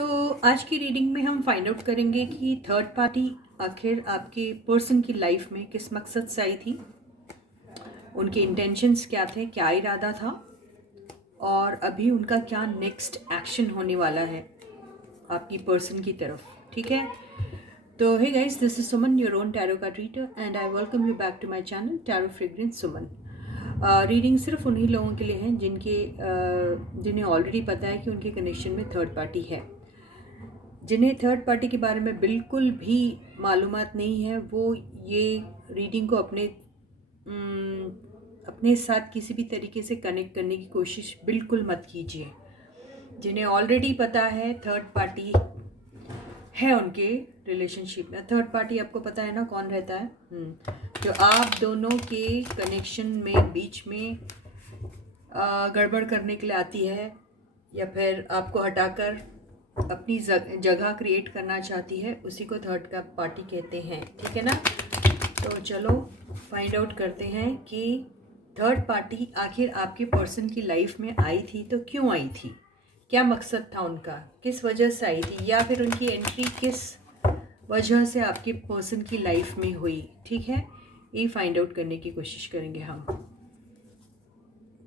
तो आज की रीडिंग में हम फाइंड आउट करेंगे कि थर्ड पार्टी आखिर आपके पर्सन की लाइफ में किस मकसद से आई थी, उनके इंटेंशंस क्या थे, क्या इरादा था और अभी उनका क्या नेक्स्ट एक्शन होने वाला है आपकी पर्सन की तरफ। ठीक है, तो hey guys, this is Suman, your own tarot card reader, and I welcome you back to my channel tarot fragrance Suman. Reading सिर्फ उन्हीं लोगों के लिए हैं जिन्हें ऑलरेडी पता है कि उनके कनेक्शन में थर्ड पार्टी है। जिन्हें थर्ड पार्टी के बारे में बिल्कुल भी मालूमात नहीं है, वो ये रीडिंग को अपने साथ किसी भी तरीके से कनेक्ट करने की कोशिश बिल्कुल मत कीजिए। जिन्हें ऑलरेडी पता है थर्ड पार्टी है उनके रिलेशनशिप में, थर्ड पार्टी आपको पता है ना कौन रहता है, जो आप दोनों के कनेक्शन में बीच में गड़बड़ करने के लिए आती है या फिर आपको हटाकर अपनी जगह क्रिएट करना चाहती है, उसी को थर्ड का पार्टी कहते हैं। ठीक है ना, तो चलो फाइंड आउट करते हैं कि थर्ड पार्टी आखिर आपके पर्सन की लाइफ में आई थी तो क्यों आई थी, क्या मकसद था उनका, किस वजह से आई थी, या फिर उनकी एंट्री किस वजह से आपके पर्सन की लाइफ में हुई। ठीक है, ये फाइंड आउट करने की कोशिश करेंगे हम।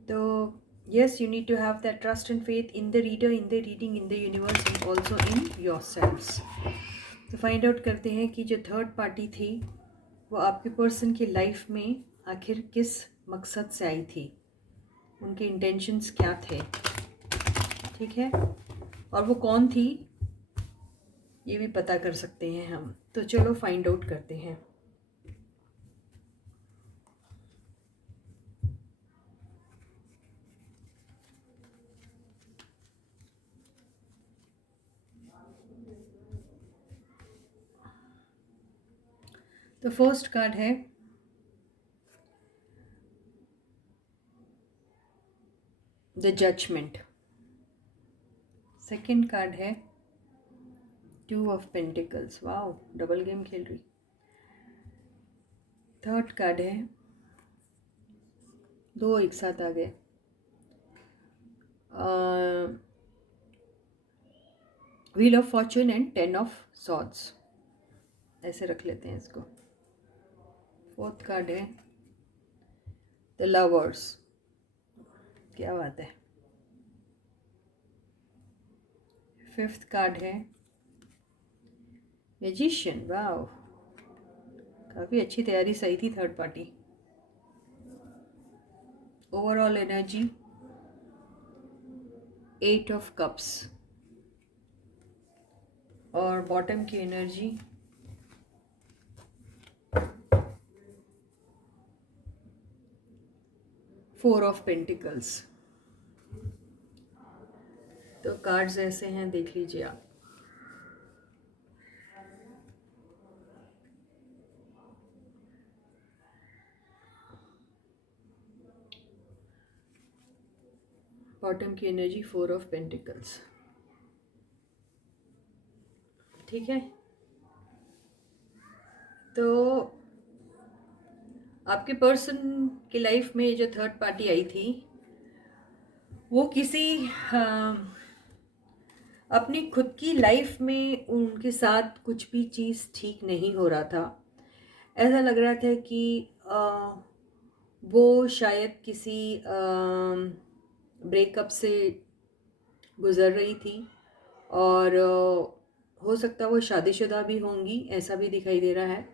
तो yes, you need to have that trust and faith in the reader, in the reading, in the universe and also in yourselves. तो फाइंड आउट करते हैं कि जो थर्ड पार्टी थी वो आपके पर्सन की लाइफ में आखिर किस मकसद से आई थी, उनके इंटेंशंस क्या थे। ठीक है, और वो कौन थी ये भी पता कर सकते हैं हम। तो चलो फाइंड आउट करते हैं। तो फर्स्ट कार्ड है द जजमेंट, सेकंड कार्ड है two of pentacles, wow double game खेल रही। थर्ड कार्ड है, दो एक साथ आ गए, wheel of Fortune and 10 of swords, ऐसे रख लेते हैं इसको। फोर्थ कार्ड है द लवर्स, क्या बात है। फिफ्थ कार्ड है मैजिशियन, वाओ काफ़ी अच्छी तैयारी सही थी third party. Overall energy 8 of cups और बॉटम की एनर्जी 4 ऑफ पेंटिकल्स। तो कार्ड्स ऐसे हैं, देख लीजिए आप। बॉटम की एनर्जी 4 ऑफ पेंटिकल्स। ठीक है, तो आपके पर्सन की लाइफ में जो थर्ड पार्टी आई थी वो किसी अपनी खुद की लाइफ में उनके साथ कुछ भी चीज़ ठीक नहीं हो रहा था। ऐसा लग रहा था कि वो शायद किसी ब्रेकअप से गुज़र रही थी और हो सकता है वो शादीशुदा भी होंगी, ऐसा भी दिखाई दे रहा है।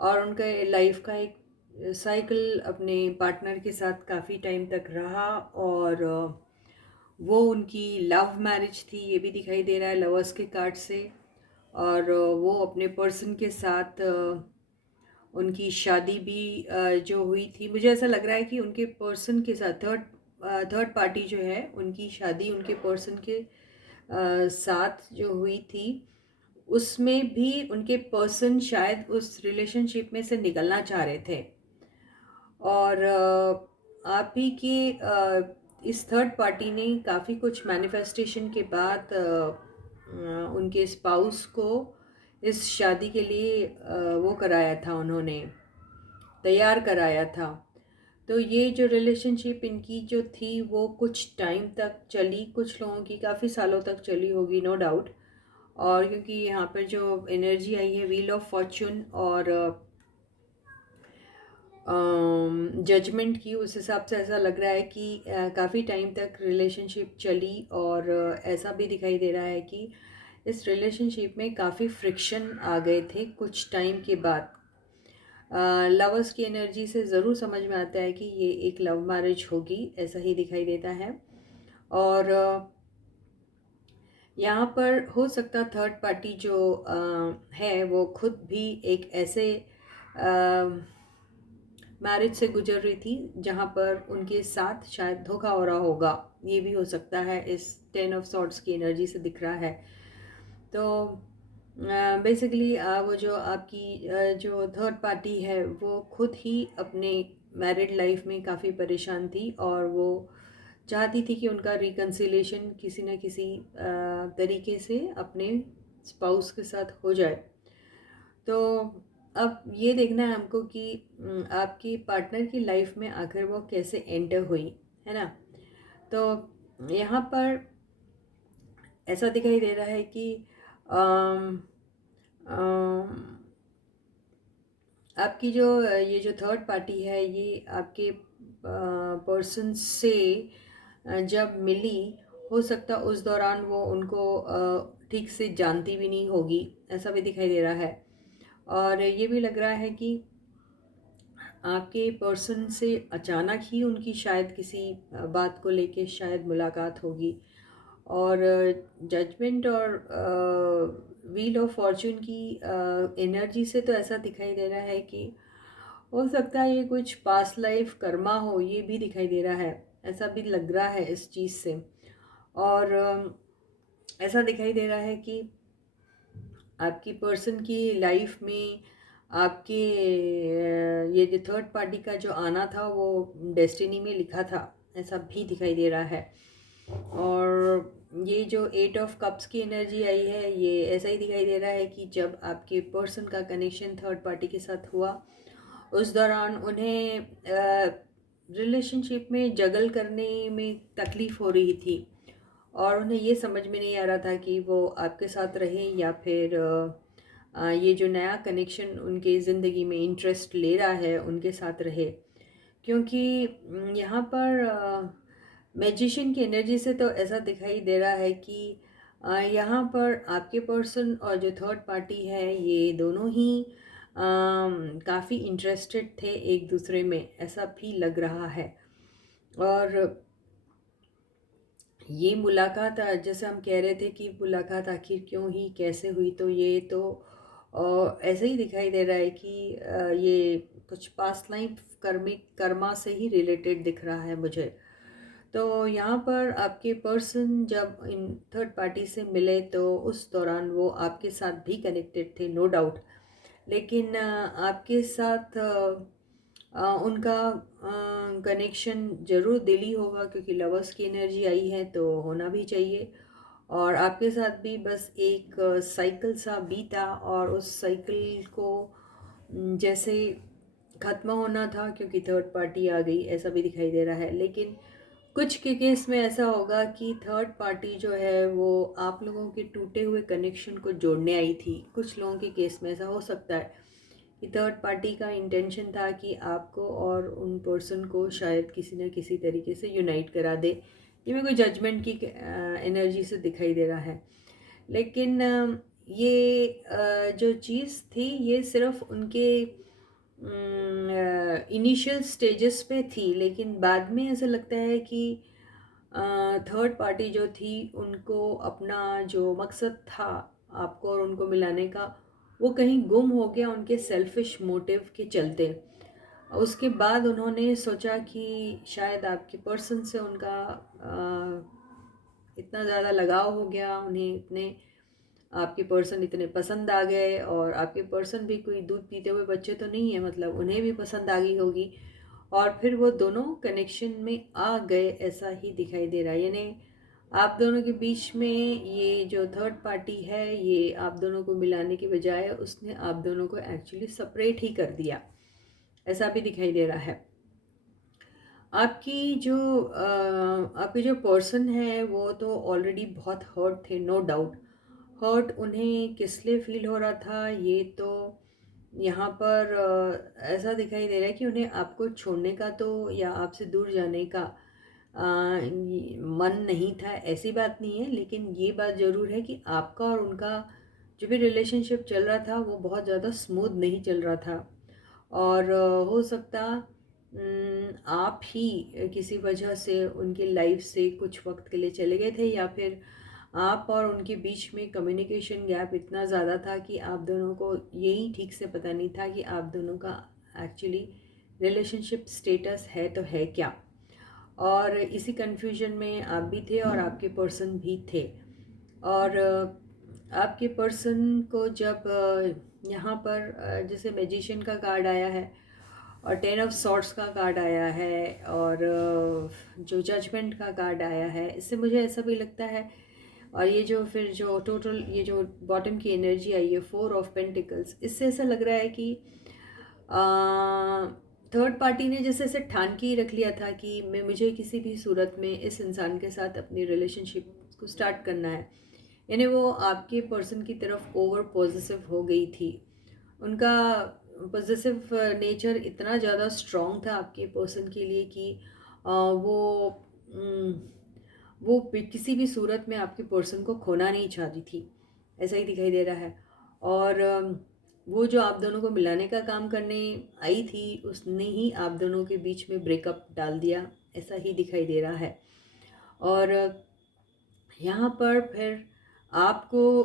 और उनका लाइफ का एक साइकिल अपने पार्टनर के साथ काफ़ी टाइम तक रहा और वो उनकी लव मैरिज थी, ये भी दिखाई दे रहा है लवर्स के कार्ड से। और वो अपने पर्सन के साथ उनकी शादी भी जो हुई थी, मुझे ऐसा लग रहा है कि उनके पर्सन के साथ थर्ड पार्टी जो है उनकी शादी उनके पर्सन के साथ जो हुई थी, उसमें भी उनके पर्सन शायद उस रिलेशनशिप में से निकलना चाह रहे थे। और आप ही की इस थर्ड पार्टी ने काफ़ी कुछ मैनिफेस्टेशन के बाद उनके स्पाउस को इस शादी के लिए वो कराया था, उन्होंने तैयार कराया था। तो ये जो रिलेशनशिप इनकी जो थी वो कुछ टाइम तक चली, कुछ लोगों की काफ़ी सालों तक चली होगी नो डाउट। और क्योंकि यहाँ पर जो एनर्जी आई है व्हील ऑफ फॉर्च्यून और जजमेंट की, उस हिसाब से ऐसा लग रहा है कि काफ़ी टाइम तक रिलेशनशिप चली और ऐसा भी दिखाई दे रहा है कि इस रिलेशनशिप में काफ़ी फ्रिक्शन आ गए थे कुछ टाइम के बाद। लवर्स की एनर्जी से ज़रूर समझ में आता है कि ये एक लव मैरिज होगी, ऐसा ही दिखाई देता है। और यहाँ पर हो सकता थर्ड पार्टी जो है वो खुद भी एक ऐसे मैरिज से गुजर रही थी जहाँ पर उनके साथ शायद धोखा हो रहा होगा, ये भी हो सकता है, इस 10 ऑफ सॉर्ड्स की एनर्जी से दिख रहा है। तो बेसिकली वो जो आपकी जो थर्ड पार्टी है वो खुद ही अपने मैरिड लाइफ में काफ़ी परेशान थी और वो चाहती थी कि उनका रिकन्सिलेशन किसी न किसी तरीके से अपने स्पाउस के साथ हो जाए। तो अब ये देखना है हमको कि आपकी पार्टनर की लाइफ में आखिर वो कैसे एंटर हुई, है ना। तो यहाँ पर ऐसा दिखाई दे रहा है कि अम, अम, आपकी जो ये जो थर्ड पार्टी है ये आपके पर्सन से जब मिली, हो सकता उस दौरान वो उनको ठीक से जानती भी नहीं होगी, ऐसा भी दिखाई दे रहा है। और ये भी लग रहा है कि आपके पर्सन से अचानक ही उनकी शायद किसी बात को लेके शायद मुलाकात होगी। और जजमेंट और व्हील ऑफ फॉर्चून की एनर्जी से तो ऐसा दिखाई दे रहा है कि हो सकता है ये कुछ पास्ट लाइफ कर्मा हो, ये भी दिखाई दे रहा है, ऐसा भी लग रहा है इस चीज़ से। और ऐसा दिखाई दे रहा है कि आपकी पर्सन की लाइफ में आपके ये जो थर्ड पार्टी का जो आना था वो डेस्टिनी में लिखा था, ऐसा भी दिखाई दे रहा है। और ये जो 8 ऑफ कप्स की एनर्जी आई है ये ऐसा ही दिखाई दे रहा है कि जब आपके पर्सन का कनेक्शन थर्ड पार्टी के साथ हुआ उस दौरान उन्हें रिलेशनशिप में जगल करने में तकलीफ़ हो रही थी और उन्हें ये समझ में नहीं आ रहा था कि वो आपके साथ रहे या फिर ये जो नया कनेक्शन उनके ज़िंदगी में इंटरेस्ट ले रहा है उनके साथ रहे। क्योंकि यहाँ पर मैजिशियन की एनर्जी से तो ऐसा दिखाई दे रहा है कि यहाँ पर आपके पर्सन और जो थर्ड पार्टी है ये दोनों ही काफ़ी इंटरेस्टेड थे एक दूसरे में, ऐसा भी लग रहा है। और ये मुलाकात जैसे हम कह रहे थे कि मुलाकात आखिर क्यों ही कैसे हुई, तो ये तो ऐसे ही दिखाई दे रहा है कि ये कुछ पास्ट लाइफ कर्मिक कर्मा से ही रिलेटेड दिख रहा है मुझे। तो यहाँ पर आपके पर्सन जब इन थर्ड पार्टी से मिले तो उस दौरान वो आपके साथ भी कनेक्टेड थे, नो डाउट। लेकिन आपके साथ उनका कनेक्शन ज़रूर दिली होगा क्योंकि लवर्स की एनर्जी आई है तो होना भी चाहिए। और आपके साथ भी बस एक साइकिल सा बीता और उस साइकिल को जैसे ख़त्म होना था क्योंकि थर्ड पार्टी आ गई, ऐसा भी दिखाई दे रहा है। लेकिन कुछ के केस में ऐसा होगा कि थर्ड पार्टी जो है वो आप लोगों के टूटे हुए कनेक्शन को जोड़ने आई थी। कुछ लोगों के केस में ऐसा हो सकता है कि थर्ड पार्टी का इंटेंशन था कि आपको और उन पर्सन को शायद किसी न किसी तरीके से यूनाइट करा दे। ये मेरे को जजमेंट की एनर्जी से दिखाई दे रहा है। लेकिन ये जो चीज़ थी ये सिर्फ उनके इनिशियल स्टेजेस पे थी, लेकिन बाद में ऐसा लगता है कि थर्ड पार्टी जो थी उनको अपना जो मकसद था आपको और उनको मिलाने का वो कहीं गुम हो गया उनके सेल्फिश मोटिव के चलते। उसके बाद उन्होंने सोचा कि शायद आपके पर्सन से उनका इतना ज़्यादा लगाव हो गया, उन्हें इतने आपके पर्सन इतने पसंद आ गए और आपके पर्सन भी कोई दूध पीते हुए बच्चे तो नहीं है, मतलब उन्हें भी पसंद आ गई होगी और फिर वो दोनों कनेक्शन में आ गए, ऐसा ही दिखाई दे रहा है। यानी आप दोनों के बीच में ये जो थर्ड पार्टी है ये आप दोनों को मिलाने के बजाय उसने आप दोनों को एक्चुअली सेपरेट ही कर दिया, ऐसा भी दिखाई दे रहा है। आपके जो पर्सन है वो तो ऑलरेडी बहुत हर्ट थे, नो डाउट। हर्ट उन्हें किस लिए फील हो रहा था, ये तो यहाँ पर ऐसा दिखाई दे रहा है कि उन्हें आपको छोड़ने का तो या आपसे दूर जाने का मन नहीं था, ऐसी बात नहीं है। लेकिन ये बात ज़रूर है कि आपका और उनका जो भी रिलेशनशिप चल रहा था वो बहुत ज़्यादा स्मूथ नहीं चल रहा था। और हो सकता आप ही किसी वजह से उनकी लाइफ से कुछ वक्त के लिए चले गए थे, या फिर आप और उनके बीच में कम्युनिकेशन गैप इतना ज़्यादा था कि आप दोनों को यही ठीक से पता नहीं था कि आप दोनों का एक्चुअली रिलेशनशिप स्टेटस है तो है क्या। और इसी कन्फ्यूजन में आप भी थे और आपके पर्सन भी थे। और आपके पर्सन को जब यहाँ पर जैसे मैजिशियन का कार्ड आया है और 10 ऑफ सॉर्ट्स का कार्ड आया है और जो जजमेंट का कार्ड आया है, इससे मुझे ऐसा भी लगता है। और ये जो फिर जो टोटल ये जो बॉटम की एनर्जी आई है 4 ऑफ पेंटिकल्स, इससे ऐसा लग रहा है कि थर्ड पार्टी ने जैसे ऐसे ठान के ही रख लिया था कि मुझे किसी भी सूरत में इस इंसान के साथ अपनी रिलेशनशिप को स्टार्ट करना है। यानी वो आपके पर्सन की तरफ ओवर पॉजिटिव हो गई थी। उनका पॉजिटिव नेचर इतना ज़्यादा स्ट्रॉन्ग था आपके पर्सन के लिए कि वो किसी भी सूरत में आपके पर्सन को खोना नहीं चाहती थी, ऐसा ही दिखाई दे रहा है। और वो जो आप दोनों को मिलाने का काम करने आई थी, उसने ही आप दोनों के बीच में ब्रेकअप डाल दिया, ऐसा ही दिखाई दे रहा है। और यहाँ पर फिर आपको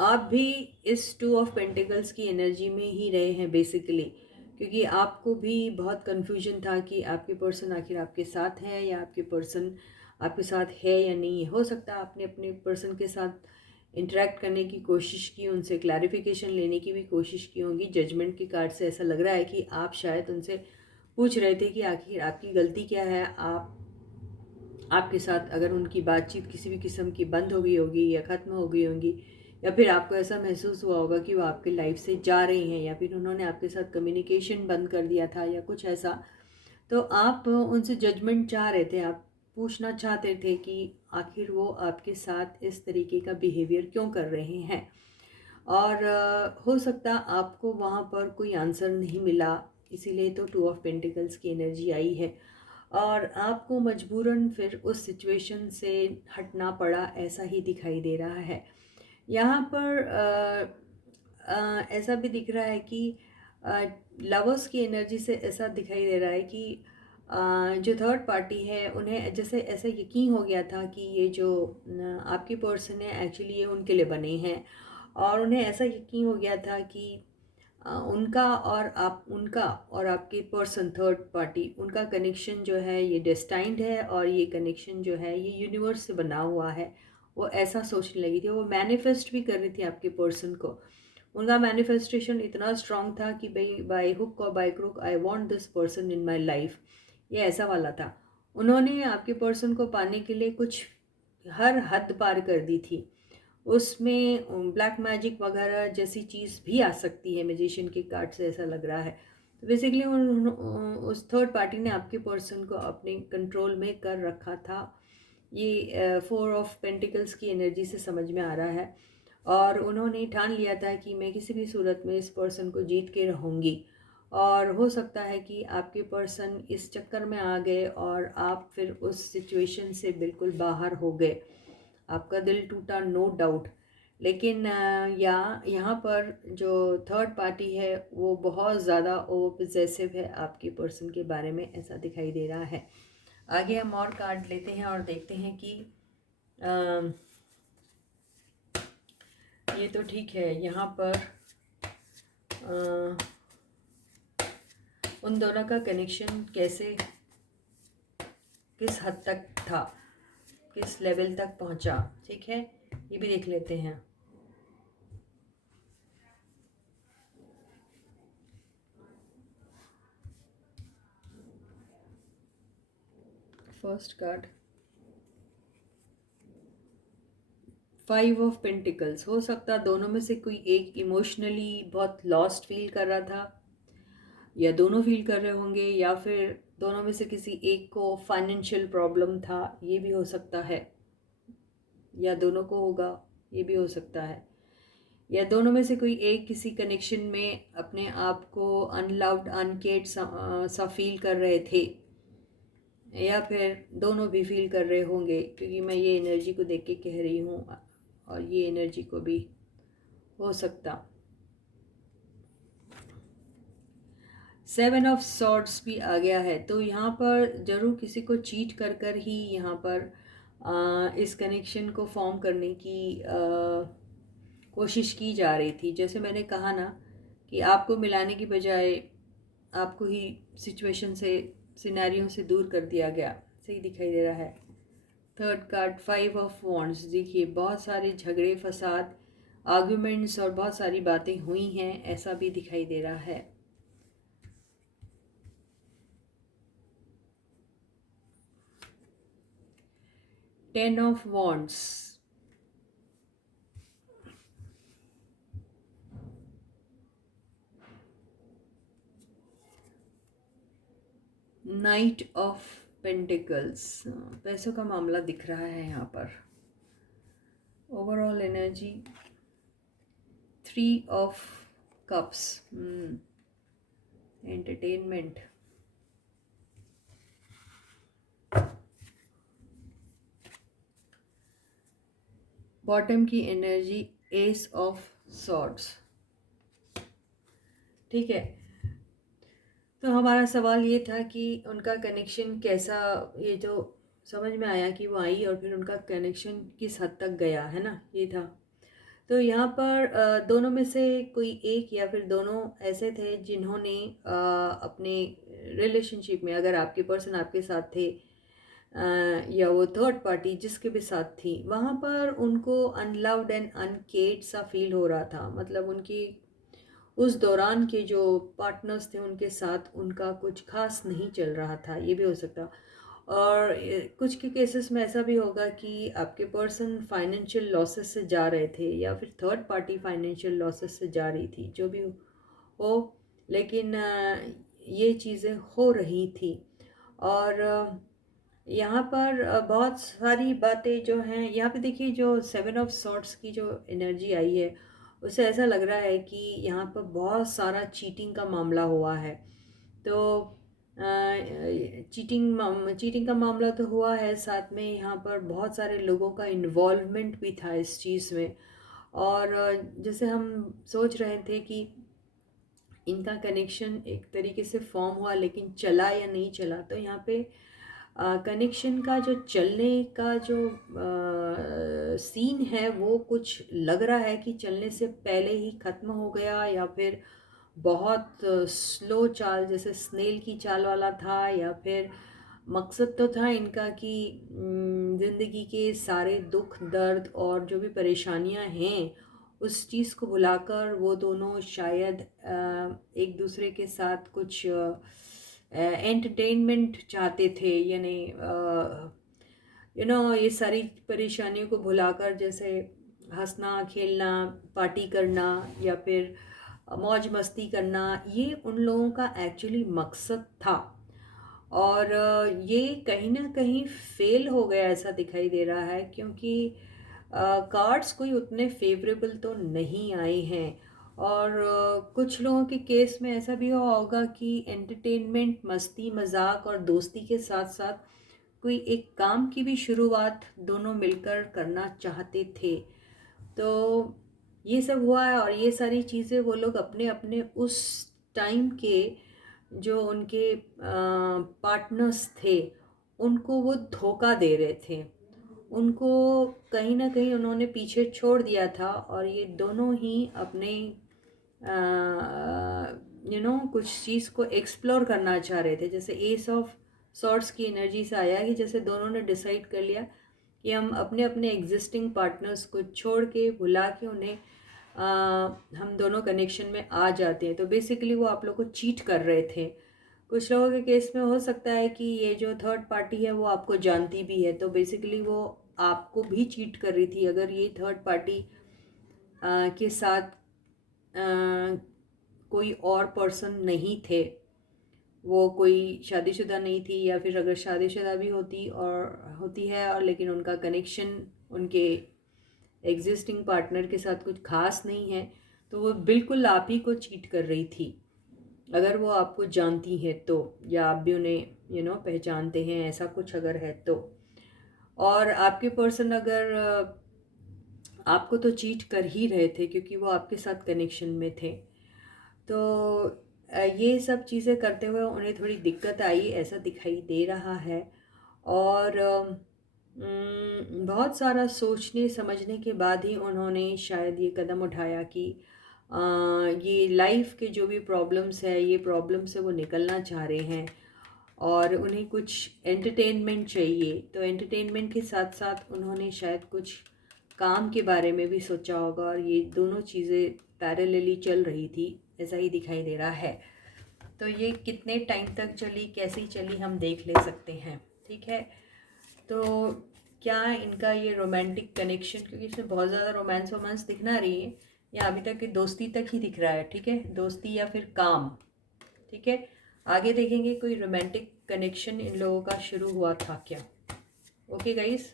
आप भी इस 2 ऑफ पेंटिकल्स की एनर्जी में ही रहे हैं बेसिकली, क्योंकि आपको भी बहुत कन्फ्यूजन था कि आपके पर्सन आखिर आपके साथ हैं या आपके पर्सन आपके साथ है या नहीं। हो सकता है आपने अपने पर्सन के साथ इंटरेक्ट करने की कोशिश की, उनसे क्लैरिफिकेशन लेने की भी कोशिश की होगी। जजमेंट की कार्ड से ऐसा लग रहा है कि आप शायद उनसे पूछ रहे थे कि आखिर आपकी गलती क्या है, आपके साथ अगर उनकी बातचीत किसी भी किस्म की बंद हो गई होगी या ख़त्म हो गई होंगी, या फिर आपको ऐसा महसूस हुआ होगा कि वो आपकी लाइफ से जा रही हैं, या फिर उन्होंने आपके साथ कम्युनिकेशन बंद कर दिया था या कुछ ऐसा। तो आप उनसे जजमेंट चाह रहे थे, आप पूछना चाहते थे कि आखिर वो आपके साथ इस तरीके का बिहेवियर क्यों कर रहे हैं। और हो सकता आपको वहाँ पर कोई आंसर नहीं मिला, इसीलिए तो 2 ऑफ पेंटिकल्स की एनर्जी आई है और आपको मजबूरन फिर उस सिचुएशन से हटना पड़ा, ऐसा ही दिखाई दे रहा है। यहाँ पर ऐसा भी दिख रहा है कि लवर्स की एनर्जी से ऐसा दिखाई दे रहा है कि जो थर्ड पार्टी है उन्हें जैसे ऐसा यकीन हो गया था कि ये जो आपके पर्सन है एक्चुअली ये उनके लिए बने हैं, और उन्हें ऐसा यकीन हो गया था कि उनका और आपके पर्सन थर्ड पार्टी, उनका कनेक्शन जो है ये डेस्टाइंड है और ये कनेक्शन जो है ये यूनिवर्स से बना हुआ है। वो ऐसा सोचने लगी थी, वो मैनिफेस्ट भी कर रही थी आपके पर्सन को। उनका मैनिफेस्टेशन इतना स्ट्रांग था कि भाई बाय हुक और by crook I want this person in my life, ये ऐसा वाला था। उन्होंने आपके पर्सन को पाने के लिए कुछ हर हद पार कर दी थी। उसमें ब्लैक मैजिक वगैरह जैसी चीज़ भी आ सकती है, मैजिशियन के कार्ड से ऐसा लग रहा है। तो बेसिकली उस थर्ड पार्टी ने आपके पर्सन को अपने कंट्रोल में कर रखा था। ये 4 ऑफ पेंटिकल्स की एनर्जी से समझ में आ रहा है। और उन्होंने ठान लिया था कि मैं किसी भी सूरत में इस पर्सन को जीत के रहूँगी। और हो सकता है कि आपके पर्सन इस चक्कर में आ गए और आप फिर उस सिचुएशन से बिल्कुल बाहर हो गए, आपका दिल टूटा, नो डाउट। लेकिन यहाँ पर जो थर्ड पार्टी है वो बहुत ज़्यादा ओवर पोजेसिव है आपके पर्सन के बारे में, ऐसा दिखाई दे रहा है। आगे हम और कार्ड लेते हैं और देखते हैं कि ये तो ठीक है। यहाँ पर उन दोनों का कनेक्शन कैसे, किस हद तक था, किस लेवल तक पहुंचा, ठीक है, ये भी देख लेते हैं। First card 5 of pentacles. हो सकता दोनों में से कोई एक इमोशनली बहुत लॉस्ट फील कर रहा था, या दोनों फील कर रहे होंगे, या फिर दोनों में से किसी एक को फाइनेंशियल प्रॉब्लम था, ये भी हो सकता है, या दोनों को होगा, ये भी हो सकता है। या दोनों में से कोई एक किसी कनेक्शन में अपने आप को अनलव्ड अनकेयर्ड सा फील कर रहे थे, या फिर दोनों भी फील कर रहे होंगे, क्योंकि मैं ये एनर्जी को देख के कह रही हूँ, और ये एनर्जी को भी हो सकता। 7 ऑफ सॉर्ड्स भी आ गया है, तो यहाँ पर ज़रूर किसी को चीट कर कर ही यहाँ पर इस कनेक्शन को फॉर्म करने की कोशिश की जा रही थी। जैसे मैंने कहा ना कि आपको मिलाने की बजाय आपको ही सिचुएशन से, सिनेरियो से दूर कर दिया गया। सही दिखाई दे रहा है। Third card 5 of wands. देखिए बहुत सारे झगड़े फसाद, आर्गुमेंट्स और बहुत सारी बातें हुई हैं, ऐसा भी दिखाई दे रहा है। Ten of wands. Night of pentacles. पैसों का मामला दिख रहा है यहाँ पर। Overall energy 3 of cups. Entertainment. Bottom की एनर्जी एस ऑफ सॉर्ड्स। ठीक है, तो हमारा सवाल ये था कि उनका कनेक्शन कैसा, ये जो समझ में आया कि वो आई और फिर उनका कनेक्शन किस हद तक गया, है ना, ये था। तो यहाँ पर दोनों में से कोई एक या फिर दोनों ऐसे थे जिन्होंने अपने रिलेशनशिप में, अगर आपके पर्सन आपके साथ थे या वो थर्ड पार्टी जिसके भी साथ थी, वहाँ पर उनको अनलव्ड एंड अनकेयर्ड सा फील हो रहा था। मतलब उनकी उस दौरान के जो पार्टनर्स थे उनके साथ उनका कुछ खास नहीं चल रहा था, ये भी हो सकता। और कुछ के केसेस में ऐसा भी होगा कि आपके पर्सन फाइनेंशियल लॉसेस से जा रहे थे, या फिर थर्ड पार्टी फाइनेंशियल लॉसेस से जा रही थी, जो भी हो। लेकिन ये चीज़ें हो रही थी। और यहाँ पर बहुत सारी बातें जो हैं यहाँ पे देखिए, जो 7 ऑफ सॉर्ट्स की जो एनर्जी आई है उससे ऐसा लग रहा है कि यहाँ पर बहुत सारा चीटिंग का मामला हुआ है। तो चीटिंग का मामला तो हुआ है, साथ में यहाँ पर बहुत सारे लोगों का इन्वॉल्वमेंट भी था इस चीज़ में। और जैसे हम सोच रहे थे कि इनका कनेक्शन एक तरीके से फॉर्म हुआ, लेकिन चला या नहीं चला, तो यहाँ पे कनेक्शन का जो चलने का जो सीन है वो कुछ लग रहा है कि चलने से पहले ही ख़त्म हो गया, या फिर बहुत स्लो चाल, जैसे स्नेल की चाल वाला था। या फिर मकसद तो था इनका कि ज़िंदगी के सारे दुख दर्द और जो भी परेशानियां हैं उस चीज़ को भुलाकर वो दोनों शायद एक दूसरे के साथ कुछ एंटरटेनमेंट चाहते थे, यानी ये सारी परेशानियों को भुलाकर, जैसे हंसना खेलना, पार्टी करना, या फिर मौज मस्ती करना, ये उन लोगों का एक्चुअली मकसद था। और ये कहीं ना कहीं फेल हो गया ऐसा दिखाई दे रहा है, क्योंकि कार्ड्स कोई उतने फेवरेबल तो नहीं आए हैं। और कुछ लोगों के केस में ऐसा भी हुआ होगा कि एंटरटेनमेंट, मस्ती मजाक और दोस्ती के साथ साथ कोई एक काम की भी शुरुआत दोनों मिलकर करना चाहते थे। तो ये सब हुआ है, और ये सारी चीज़ें वो लोग अपने अपने उस टाइम के जो उनके पार्टनर्स थे उनको वो धोखा दे रहे थे, उनको कहीं ना कहीं उन्होंने पीछे छोड़ दिया था। और ये दोनों ही अपने कुछ चीज़ को एक्सप्लोर करना चाह रहे थे। जैसे एस ऑफ सॉर्ट्स की एनर्जी से आया कि जैसे दोनों ने डिसाइड कर लिया कि हम अपने अपने एग्जिस्टिंग पार्टनर्स को छोड़ के, भुला के उन्हें हम दोनों कनेक्शन में आ जाते हैं। तो बेसिकली वो आप लोग को चीट कर रहे थे। कुछ लोगों के केस में हो सकता है कि ये जो थर्ड पार्टी है वो आपको जानती भी है, तो बेसिकली वो आपको भी चीट कर रही थी। अगर ये थर्ड पार्टी के साथ कोई और पर्सन नहीं थे, वो कोई शादीशुदा नहीं थी, या फिर अगर शादीशुदा भी होती है और लेकिन उनका कनेक्शन उनके एग्जिस्टिंग पार्टनर के साथ कुछ खास नहीं है, तो वो बिल्कुल आप ही को चीट कर रही थी, अगर वो आपको जानती है तो, या आप भी उन्हें पहचानते हैं, ऐसा कुछ अगर है तो। और आपके पर्सन अगर आपको तो चीट कर ही रहे थे क्योंकि वो आपके साथ कनेक्शन में थे, तो ये सब चीज़ें करते हुए उन्हें थोड़ी दिक्कत आई ऐसा दिखाई दे रहा है। और बहुत सारा सोचने समझने के बाद ही उन्होंने शायद ये कदम उठाया कि ये लाइफ के जो भी प्रॉब्लम्स है, ये प्रॉब्लम से वो निकलना चाह रहे हैं और उन्हें कुछ एंटरटेनमेंट चाहिए। तो एंटरटेनमेंट के साथ साथ उन्होंने शायद कुछ काम के बारे में भी सोचा होगा, और ये दोनों चीज़ें पैरेलली चल रही थी, ऐसा ही दिखाई दे रहा है। तो ये कितने टाइम तक चली, कैसी चली, हम देख ले सकते हैं। ठीक है, तो क्या इनका ये रोमांटिक कनेक्शन, क्योंकि इसमें बहुत ज़्यादा रोमांस दिख ना रही है, या अभी तक की दोस्ती तक ही दिख रहा है। ठीक है, दोस्ती या फिर काम। ठीक है, आगे देखेंगे कोई रोमांटिक कनेक्शन इन लोगों का शुरू हुआ था क्या। Okay guys.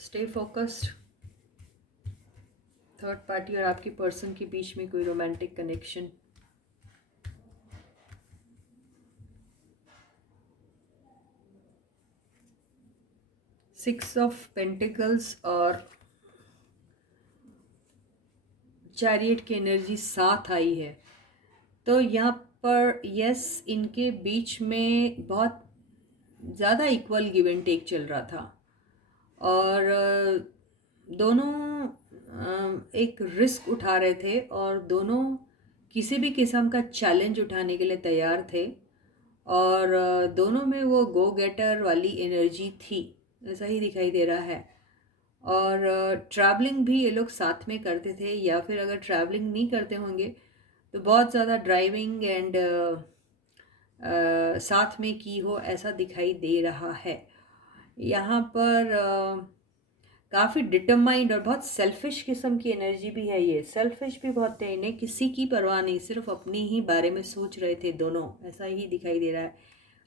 Stay focused. Third party और आपकी पर्सन के बीच में कोई romantic connection. Six of pentacles और चैरियट की एनर्जी साथ आई है, तो यहाँ पर यस, इनके बीच में बहुत ज़्यादा इक्वल गिव एंड टेक चल रहा था, और दोनों एक रिस्क उठा रहे थे, और दोनों किसी भी किस्म का चैलेंज उठाने के लिए तैयार थे, और दोनों में वो गो गेटर वाली एनर्जी थी, ऐसा ही दिखाई दे रहा है। और ट्रैवलिंग भी ये लोग साथ में करते थे, या फिर अगर ट्रैवलिंग नहीं करते होंगे तो बहुत ज़्यादा ड्राइविंग एंड साथ में की हो, ऐसा दिखाई दे रहा है। यहाँ पर काफ़ी डिटरमाइंड और बहुत सेल्फिश किस्म की एनर्जी भी है। ये सेल्फिश भी बहुत थे, इन्हें किसी की परवाह नहीं, सिर्फ अपने ही बारे में सोच रहे थे दोनों, ऐसा ही दिखाई दे रहा है।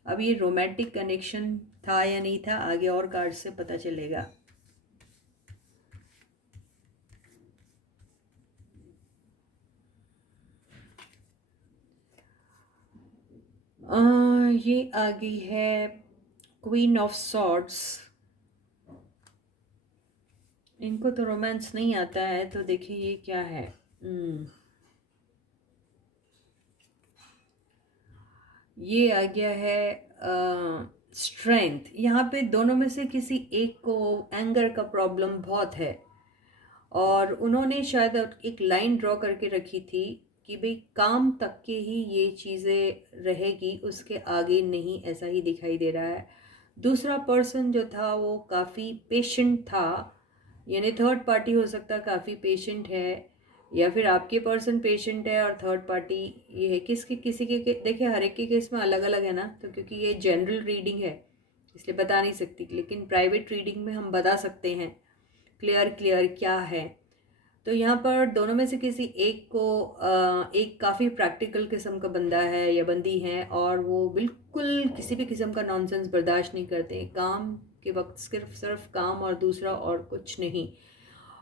अब ये रोमांटिक कनेक्शन था या नहीं था, आगे और कार्ड से पता चलेगा। ये आ गई है क्वीन ऑफ सॉर्ड्स। इनको तो रोमांस नहीं आता है, तो देखिए ये क्या है। ये आ गया है स्ट्रेंथ। यहाँ पे दोनों में से किसी एक को एंगर का प्रॉब्लम बहुत है, और उन्होंने शायद एक लाइन ड्रॉ करके रखी थी कि भाई काम तक के ही ये चीज़ें रहेगी, उसके आगे नहीं, ऐसा ही दिखाई दे रहा है। दूसरा पर्सन जो था वो काफ़ी पेशेंट था, यानी थर्ड पार्टी हो सकता है काफ़ी पेशेंट है, या फिर आपके पर्सन पेशेंट है और थर्ड पार्टी ये है। किसी के देखिए हर एक के केस में अलग अलग है ना, तो क्योंकि ये जनरल रीडिंग है इसलिए बता नहीं सकती, लेकिन प्राइवेट रीडिंग में हम बता सकते हैं क्लियर क्या है। तो यहाँ पर दोनों में से किसी एक को एक काफ़ी प्रैक्टिकल किस्म का बंदा है या बंदी है, और वो बिल्कुल किसी भी किस्म का नॉनसेंस बर्दाश्त नहीं करते, काम के वक्त सिर्फ काम और दूसरा और कुछ नहीं।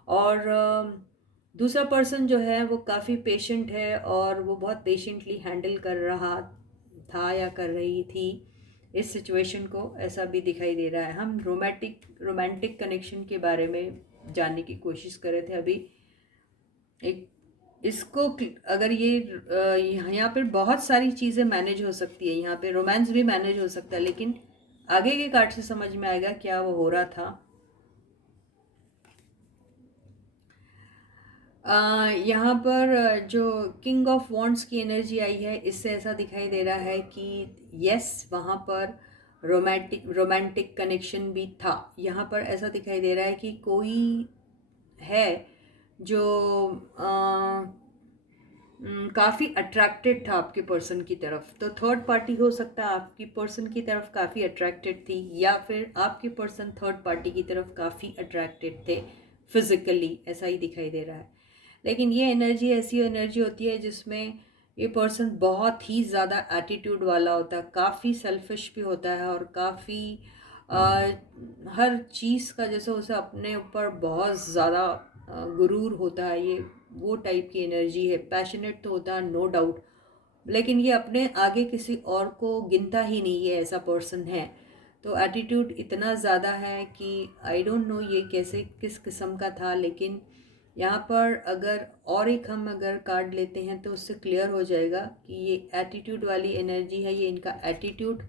और दूसरा पर्सन जो है वो काफ़ी पेशेंट है, और वो बहुत पेशेंटली हैंडल कर रहा था या कर रही थी इस सिचुएशन को, ऐसा भी दिखाई दे रहा है। हम रोमांटिक कनेक्शन के बारे में जानने की कोशिश कर रहे थे अभी। एक इसको अगर ये यहाँ पर बहुत सारी चीज़ें मैनेज हो सकती है, यहाँ पे रोमांस भी मैनेज हो सकता है, लेकिन आगे के कार्ड से समझ में आएगा क्या वो हो रहा था। यहाँ पर जो किंग ऑफ वॉन्ड्स की एनर्जी आई है, इससे ऐसा दिखाई दे रहा है कि यस, वहाँ पर रोमांटिक कनेक्शन भी था। यहाँ पर ऐसा दिखाई दे रहा है कि कोई है जो काफ़ी अट्रैक्टेड था आपके पर्सन की तरफ, तो थर्ड पार्टी हो सकता है आपकी पर्सन की तरफ काफ़ी अट्रैक्टेड थी, या फिर आपके पर्सन थर्ड पार्टी की तरफ काफ़ी अट्रैक्टेड थे फिज़िकली, ऐसा ही दिखाई दे रहा है। लेकिन ये एनर्जी ऐसी एनर्जी होती है जिसमें ये पर्सन बहुत ही ज़्यादा एटीट्यूड वाला होता है, काफ़ी सेल्फिश भी होता है और काफ़ी हर चीज़ का जैसे उसे अपने ऊपर बहुत ज़्यादा गुरूर होता है। ये वो टाइप की एनर्जी है। पैशनेट तो होता है नो डाउट, लेकिन ये अपने आगे किसी और को गिनता ही नहीं, ये ऐसा पर्सन है। तो एटीट्यूड इतना ज़्यादा है कि आई डोंट नो ये कैसे किस किस्म का था, लेकिन यहाँ पर अगर और एक हम अगर कार्ड लेते हैं तो उससे क्लियर हो जाएगा कि ये एटीट्यूड वाली एनर्जी है। ये इनका एटीट्यूड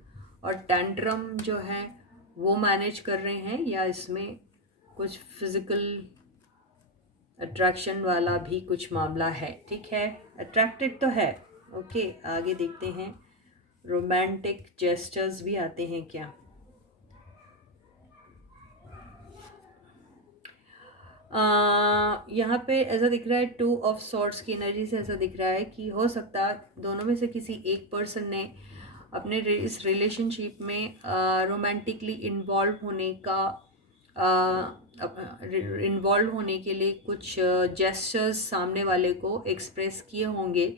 और टेंट्रम जो है वो मैनेज कर रहे हैं, या इसमें कुछ फिज़िकल अट्रैक्शन वाला भी कुछ मामला है। ठीक है, अट्रैक्टेड तो है। ओके, आगे देखते हैं रोमांटिक जेस्चर्स भी आते हैं क्या। यहाँ पे ऐसा दिख रहा है 2 ऑफ सॉर्ड्स की एनर्जी से ऐसा दिख रहा है कि हो सकता है दोनों में से किसी एक पर्सन ने अपने इस रिलेशनशिप में रोमांटिकली इन्वॉल्व होने के लिए कुछ जेस्चर्स सामने वाले को एक्सप्रेस किए होंगे,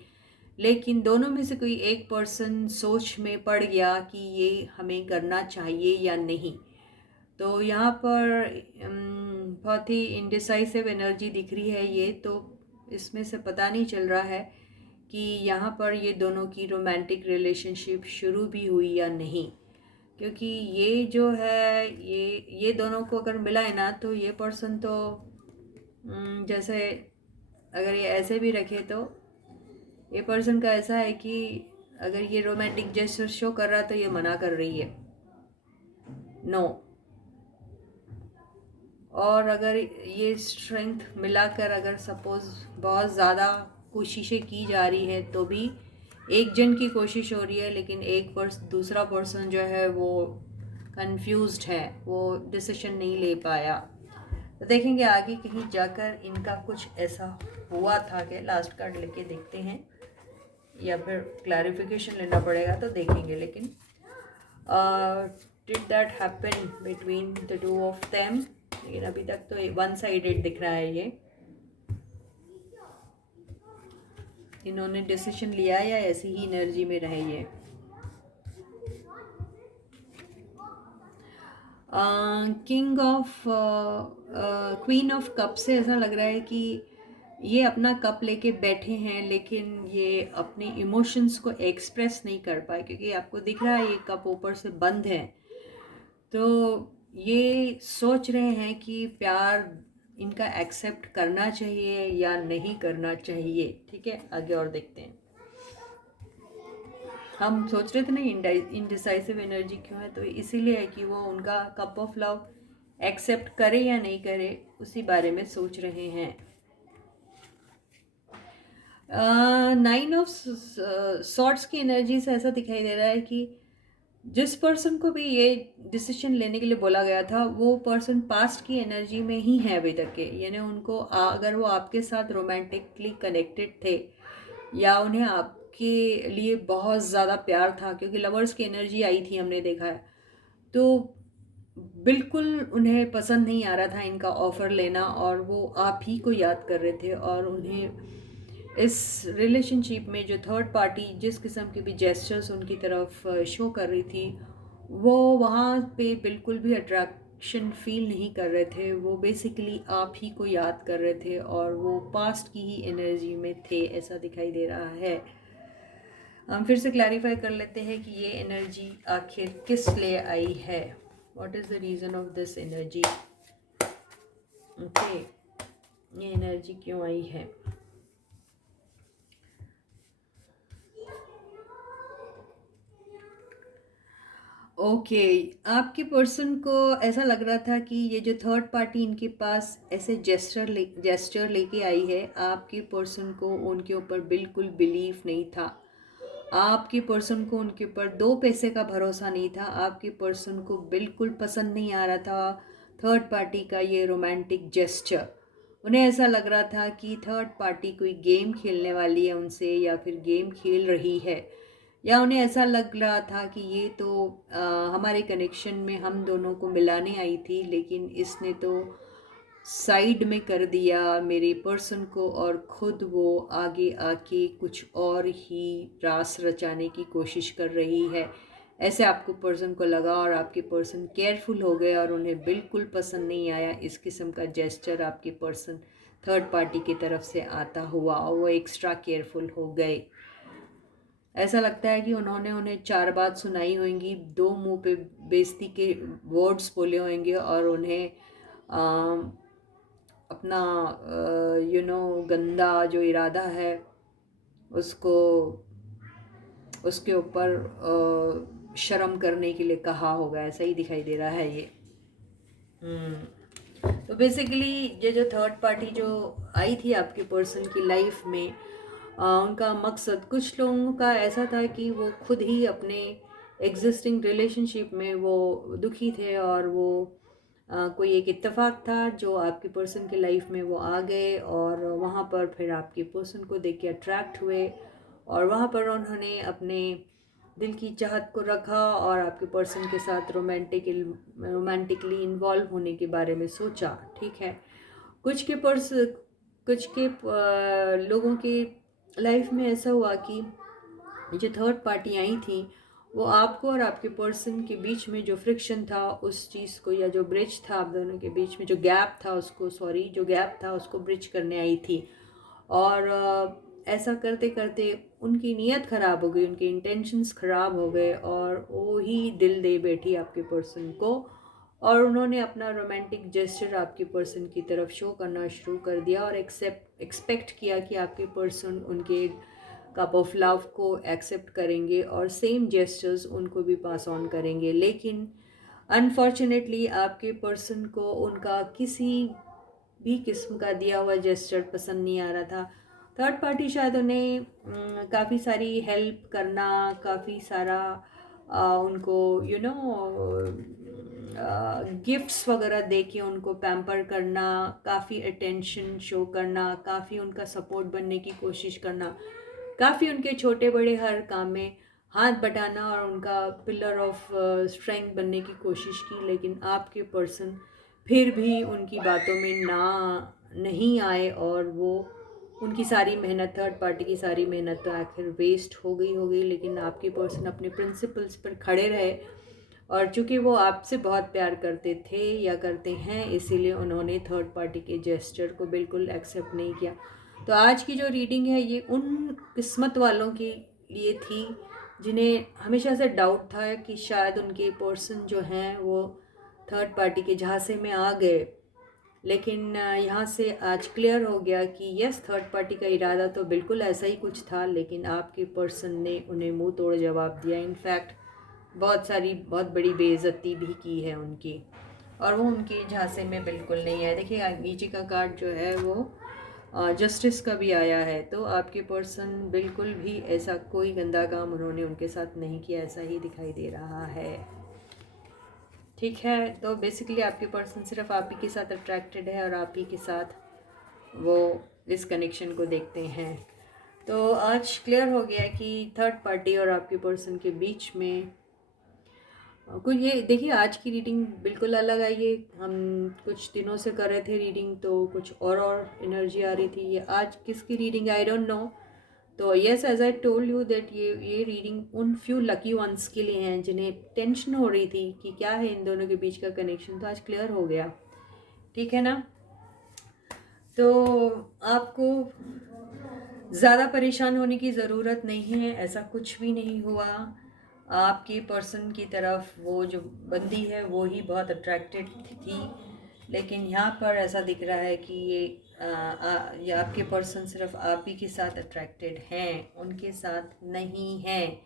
लेकिन दोनों में से कोई एक पर्सन सोच में पड़ गया कि ये हमें करना चाहिए या नहीं। तो यहाँ पर बहुत ही इनडिसाइसिव एनर्जी दिख रही है। ये तो इसमें से पता नहीं चल रहा है कि यहाँ पर ये दोनों की रोमांटिक रिलेशनशिप शुरू भी हुई या नहीं, क्योंकि ये जो है ये दोनों को अगर मिला है ना, तो ये पर्सन तो जैसे अगर ये ऐसे भी रखे तो ये पर्सन का ऐसा है कि अगर ये रोमांटिक जेस्चर शो कर रहा तो ये मना कर रही है, नो। और अगर ये स्ट्रेंथ मिलाकर अगर सपोज़ बहुत ज़्यादा कोशिशें की जा रही है तो भी एक जन की कोशिश हो रही है, लेकिन दूसरा पर्सन जो है वो कंफ्यूज्ड है, वो डिसीजन नहीं ले पाया। तो देखेंगे आगे कहीं जाकर इनका कुछ ऐसा हुआ था कि लास्ट कार्ड लेके देखते हैं, या फिर क्लैरिफिकेशन लेना पड़ेगा तो देखेंगे। लेकिन did that happen between the two of them, लेकिन अभी तक तो वन साइडेड दिख रहा है। ये इन्होंने डिसीजन लिया या ऐसी ही एनर्जी में रहे ये। क्वीन ऑफ कप से ऐसा लग रहा है कि ये अपना कप लेके बैठे हैं, लेकिन ये अपने इमोशंस को एक्सप्रेस नहीं कर पाए, क्योंकि आपको दिख रहा है ये कप ऊपर से बंद है। तो ये सोच रहे हैं कि प्यार इनका एक्सेप्ट करना चाहिए या नहीं करना चाहिए। ठीक है, आगे और देखते हैं। हम सोच रहे थे ना इनडिसाइसिव एनर्जी क्यों है, तो इसीलिए है कि वो उनका कप ऑफ लव एक्सेप्ट करे या नहीं करे उसी बारे में सोच रहे हैं। 9 ऑफ सॉर्ड्स की एनर्जी से ऐसा दिखाई दे रहा है कि जिस पर्सन को भी ये डिसीजन लेने के लिए बोला गया था वो पर्सन पास्ट की एनर्जी में ही है अभी तक के, यानी उनको अगर वो आपके साथ रोमांटिकली कनेक्टेड थे या उन्हें आपके लिए बहुत ज़्यादा प्यार था, क्योंकि लवर्स की एनर्जी आई थी हमने देखा है, तो बिल्कुल उन्हें पसंद नहीं आ रहा था इनका ऑफ़र लेना, और वो आप ही को याद कर रहे थे। और उन्हें इस रिलेशनशिप में जो थर्ड पार्टी जिस किस्म के भी जेस्चर्स उनकी तरफ शो कर रही थी, वो वहाँ पे बिल्कुल भी अट्रैक्शन फील नहीं कर रहे थे। वो बेसिकली आप ही को याद कर रहे थे और वो पास्ट की ही एनर्जी में थे, ऐसा दिखाई दे रहा है। हम फिर से क्लैरिफाई कर लेते हैं कि ये एनर्जी आखिर किस लिए आई है। What is the reason of this energy. Okay, ये एनर्जी क्यों आई है। ओके, आपके पर्सन को ऐसा लग रहा था कि ये जो थर्ड पार्टी इनके पास ऐसे जेस्चर लेके आई है, आपके पर्सन को उनके ऊपर बिल्कुल बिलीव नहीं था। आपके पर्सन को उनके ऊपर 2 पैसे का भरोसा नहीं था। आपके पर्सन को बिल्कुल पसंद नहीं आ रहा था थर्ड पार्टी का ये रोमांटिक जेस्चर। उन्हें ऐसा लग रहा था कि थर्ड पार्टी कोई गेम खेलने वाली है उनसे, या फिर गेम खेल रही है, या उन्हें ऐसा लग रहा था कि ये तो हमारे कनेक्शन में हम दोनों को मिलाने आई थी, लेकिन इसने तो साइड में कर दिया मेरे पर्सन को और ख़ुद वो आगे आके कुछ और ही रास रचाने की कोशिश कर रही है, ऐसे आपको पर्सन को लगा और आपके पर्सन केयरफुल हो गए और उन्हें बिल्कुल पसंद नहीं आया इस किस्म का जेस्चर आपके पर्सन थर्ड पार्टी की तरफ से आता हुआ और वो एक्स्ट्रा केयरफुल हो गए। ऐसा लगता है कि उन्होंने उन्हें चार बात सुनाई होंगी, दो मुंह पे बेइज्जती के वर्ड्स बोले होंगे और उन्हें अपना गंदा जो इरादा है उसको उसके ऊपर शर्म करने के लिए कहा होगा, ऐसा ही दिखाई दे रहा है ये। तो बेसिकली ये जो थर्ड पार्टी जो आई थी आपके पर्सन की लाइफ में, उनका मकसद, कुछ लोगों का ऐसा था कि वो खुद ही अपने एग्जिस्टिंग रिलेशनशिप में वो दुखी थे और वो कोई एक इत्तेफाक था जो आपके पर्सन के लाइफ में वो आ गए और वहाँ पर फिर आपके पर्सन को देख के अट्रैक्ट हुए और वहाँ पर उन्होंने अपने दिल की चाहत को रखा और आपके पर्सन के साथ रोमांटिकली इन्वॉल्व होने के बारे में सोचा। ठीक है, कुछ के लोगों के लाइफ में ऐसा हुआ कि जो थर्ड पार्टी आई थी वो आपको और आपके पर्सन के बीच में जो फ्रिक्शन था उस चीज़ को, या जो ब्रिज था आप दोनों के बीच में जो गैप था उसको ब्रिज करने आई थी और ऐसा करते करते उनकी नीयत ख़राब हो गई, उनके इंटेंशंस ख़राब हो गए और वो ही दिल दे बैठी आपके पर्सन को और उन्होंने अपना रोमांटिक जेस्चर आपके पर्सन की तरफ शो करना शुरू कर दिया और एक्सपेक्ट किया कि आपके पर्सन उनके कप ऑफ लव को एक्सेप्ट करेंगे और सेम जेस्चर्स उनको भी पास ऑन करेंगे। लेकिन अनफॉर्चुनेटली आपके पर्सन को उनका किसी भी किस्म का दिया हुआ जेस्चर पसंद नहीं आ रहा था। थर्ड पार्टी शायद उन्हें काफ़ी सारी हेल्प करना, काफ़ी सारा उनको गिफ्ट्स वगैरह दे के उनको पैम्पर करना, काफ़ी अटेंशन शो करना, काफ़ी उनका सपोर्ट बनने की कोशिश करना, काफ़ी उनके छोटे बड़े हर काम में हाथ बटाना और उनका पिलर ऑफ स्ट्रेंथ बनने की कोशिश की। लेकिन आपके पर्सन फिर भी उनकी बातों में नहीं आए और वो उनकी सारी मेहनत, थर्ड पार्टी की सारी मेहनत तो आखिर वेस्ट हो गई। लेकिन आपके पर्सन अपने प्रिंसिपल्स पर खड़े रहे और चूँकि वो आपसे बहुत प्यार करते थे या करते हैं, इसीलिए उन्होंने थर्ड पार्टी के जेस्चर को बिल्कुल एक्सेप्ट नहीं किया। तो आज की जो रीडिंग है ये उन किस्मत वालों के लिए थी जिन्हें हमेशा से डाउट था कि शायद उनके पर्सन जो हैं वो थर्ड पार्टी के झांसे में आ गए। लेकिन यहाँ से आज क्लियर हो गया कि यस, थर्ड पार्टी का इरादा तो बिल्कुल ऐसा ही कुछ था, लेकिन आपके पर्सन ने उन्हें मुंह तोड़ जवाब दिया। इनफैक्ट बहुत बड़ी बेइज्जती भी की है उनकी और वो उनके झांसे में बिल्कुल नहीं है। देखिए नीचे का कार्ड जो है वो जस्टिस का भी आया है, तो आपके पर्सन बिल्कुल भी ऐसा कोई गंदा काम उन्होंने उनके साथ नहीं किया, ऐसा ही दिखाई दे रहा है। ठीक है, तो बेसिकली आपके पर्सन सिर्फ आप ही के साथ अट्रैक्टेड है और आप ही के साथ वो इस कनेक्शन को देखते हैं। तो आज क्लियर हो गया कि थर्ड पार्टी और आपके पर्सन के बीच में कुछ, ये देखिए आज की रीडिंग बिल्कुल अलग आई है। हम कुछ दिनों से कर रहे थे रीडिंग तो कुछ और एनर्जी आ रही थी। ये आज किसकी रीडिंग आई डोंट नो। तो yes, as I told you that ये रीडिंग उन फ्यू लकी वंस के लिए हैं जिन्हें टेंशन हो रही थी कि क्या है इन दोनों के बीच का कनेक्शन, तो आज क्लियर हो गया। ठीक है ना, तो आपको ज़्यादा परेशान होने की ज़रूरत नहीं है, ऐसा कुछ भी नहीं हुआ। आपके पर्सन की तरफ वो जो बंदी है वो ही बहुत अट्रैक्टेड थी, लेकिन यहाँ पर ऐसा दिख रहा है कि ये आपके पर्सन सिर्फ आप ही के साथ अट्रैक्टेड हैं, उनके साथ नहीं हैं।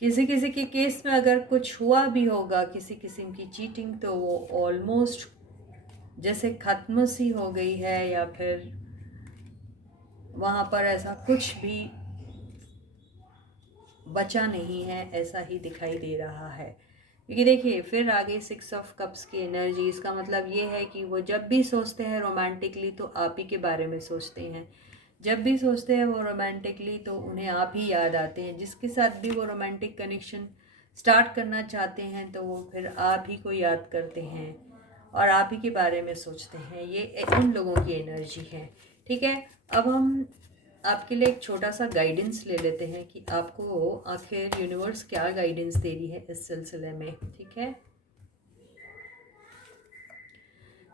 किसी किसी के केस में अगर कुछ हुआ भी होगा, किसी किस्म की चीटिंग, तो वो ऑलमोस्ट जैसे ख़त्म सी हो गई है या फिर वहाँ पर ऐसा कुछ भी बचा नहीं है, ऐसा ही दिखाई दे रहा है। क्योंकि देखिए फिर आगे 6 ऑफ कप्स की एनर्जी, इसका मतलब ये है कि वो जब भी सोचते हैं रोमांटिकली तो आप ही के बारे में सोचते हैं। जब भी सोचते हैं वो रोमांटिकली तो उन्हें आप ही याद आते हैं। जिसके साथ भी वो रोमांटिक कनेक्शन स्टार्ट करना चाहते हैं तो वो फिर आप ही को याद करते हैं। और आप ही के बारे में सोचते हैं। ये उन लोगों की एनर्जी है। ठीक है, अब हम आपके लिए एक छोटा सा गाइडेंस ले लेते हैं कि आपको आखिर यूनिवर्स क्या गाइडेंस दे रही है इस सिलसिले में। ठीक है,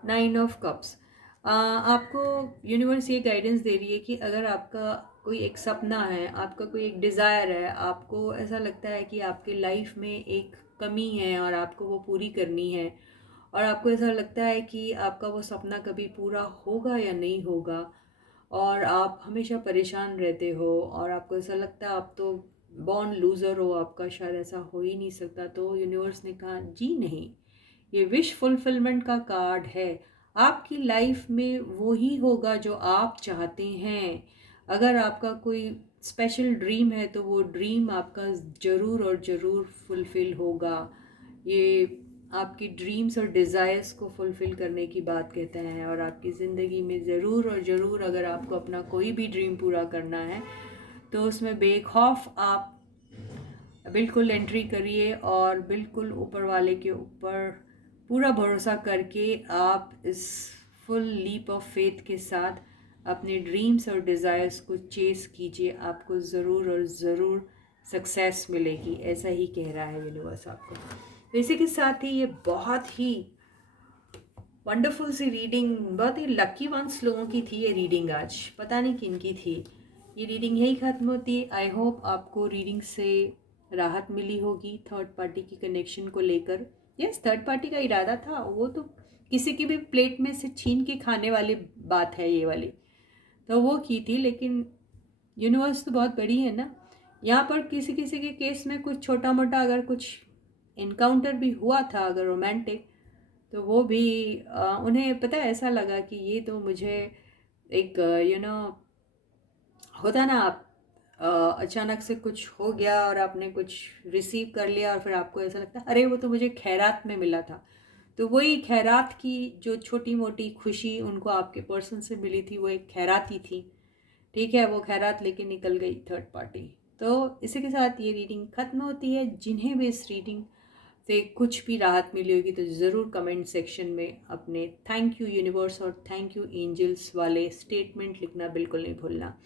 9 ऑफ कप्स। आपको यूनिवर्स ये गाइडेंस दे रही है कि अगर आपका कोई एक सपना है, आपका कोई एक डिज़ायर है, आपको ऐसा लगता है कि आपके लाइफ में एक कमी है और आपको वो पूरी करनी है, और आपको ऐसा लगता है कि आपका वो सपना कभी पूरा होगा या नहीं होगा, और आप हमेशा परेशान रहते हो और आपको ऐसा लगता है आप तो बॉर्न लूज़र हो, आपका शायद ऐसा हो ही नहीं सकता, तो यूनिवर्स ने कहा जी नहीं, ये विश फुलफिलमेंट का कार्ड है। आपकी लाइफ में वो ही होगा जो आप चाहते हैं। अगर आपका कोई स्पेशल ड्रीम है तो वो ड्रीम आपका ज़रूर और ज़रूर फुलफ़िल होगा। ये आपकी ड्रीम्स और डिज़ायर्स को फुलफ़िल करने की बात कहते हैं, और आपकी ज़िंदगी में ज़रूर और ज़रूर अगर आपको अपना कोई भी ड्रीम पूरा करना है तो उसमें बेखौफ आप बिल्कुल एंट्री करिए और बिल्कुल ऊपर वाले के ऊपर पूरा भरोसा करके आप इस फुल लीप ऑफ फेथ के साथ अपने ड्रीम्स और डिज़ायर्स को चेस कीजिए। आपको ज़रूर और ज़रूर सक्सेस मिलेगी, ऐसा ही कह रहा है यूनिवर्स आपको। तो इसी के साथ ही ये बहुत ही वंडरफुल सी रीडिंग, बहुत ही लकी वंस लोगों की थी ये रीडिंग। आज पता नहीं किन की थी ये रीडिंग, यही ख़त्म होती है। आई होप आपको रीडिंग से राहत मिली होगी थर्ड पार्टी की कनेक्शन को लेकर। यस, थर्ड पार्टी का इरादा था वो तो किसी की भी प्लेट में से छीन के खाने वाली बात है ये वाली, तो वो की थी, लेकिन यूनिवर्स तो बहुत बड़ी है ना। यहाँ पर किसी किसी के केस में कुछ छोटा मोटा अगर कुछ इनकाउंटर भी हुआ था अगर रोमांटिक, तो वो भी उन्हें पता है ऐसा लगा कि ये तो मुझे एक होता ना, आप अचानक से कुछ हो गया और आपने कुछ रिसीव कर लिया और फिर आपको ऐसा लगता है अरे वो तो मुझे खैरात में मिला था। तो वही खैरात की जो छोटी मोटी खुशी उनको आपके पर्सन से मिली थी, वो एक खैरात ही थी। ठीक है, वो खैरात लेके निकल गई थर्ड पार्टी। तो इसी के साथ ये रीडिंग ख़त्म होती है। जिन्हें भी इस रीडिंग से कुछ भी राहत मिली होगी तो ज़रूर कमेंट सेक्शन में अपने थैंक यू यूनिवर्स और थैंक यू एंजल्स वाले स्टेटमेंट लिखना बिल्कुल नहीं भूलना।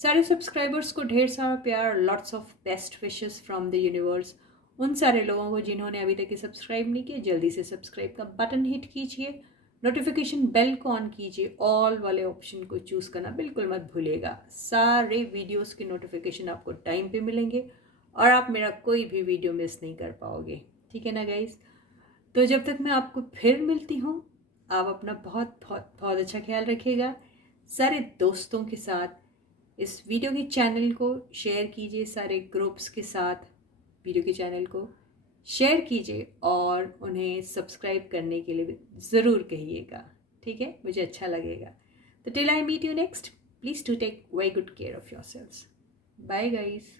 सारे सब्सक्राइबर्स को ढेर सारा प्यार, lots of best wishes from the universe. उन सारे लोगों को जिन्होंने अभी तक सब्सक्राइब नहीं किया, जल्दी से सब्सक्राइब का बटन हिट कीजिए, नोटिफिकेशन बेल को ऑन कीजिए, ऑल वाले ऑप्शन को चूज़ करना बिल्कुल मत भूलिएगा। सारे वीडियोस के नोटिफिकेशन आपको टाइम पे मिलेंगे और आप मेरा कोई भी वीडियो मिस नहीं कर पाओगे। ठीक है ना गाइस? तो जब तक मैं आपको फिर मिलती हूँ, आप अपना बहुत बहुत बहुत अच्छा ख्याल रखिएगा। सारे दोस्तों के साथ इस वीडियो के चैनल को शेयर कीजिए, सारे ग्रुप्स के साथ वीडियो के चैनल को शेयर कीजिए और उन्हें सब्सक्राइब करने के लिए ज़रूर कहिएगा। ठीक है, मुझे अच्छा लगेगा। तो till I meet you next, please to take very good care of yourselves. Bye guys.